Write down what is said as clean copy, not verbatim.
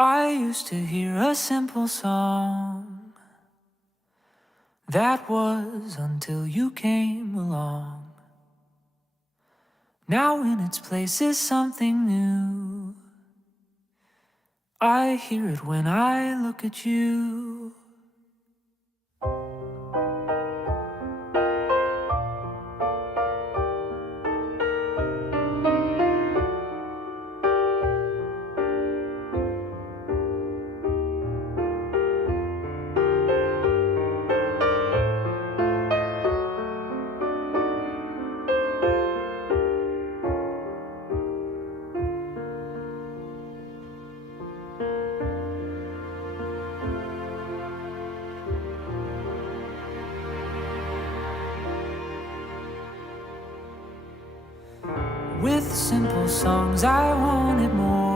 I used to hear a simple song. That was until you came along. Now in its place is something new. I hear it when I look at you. With simple songs I wanted more.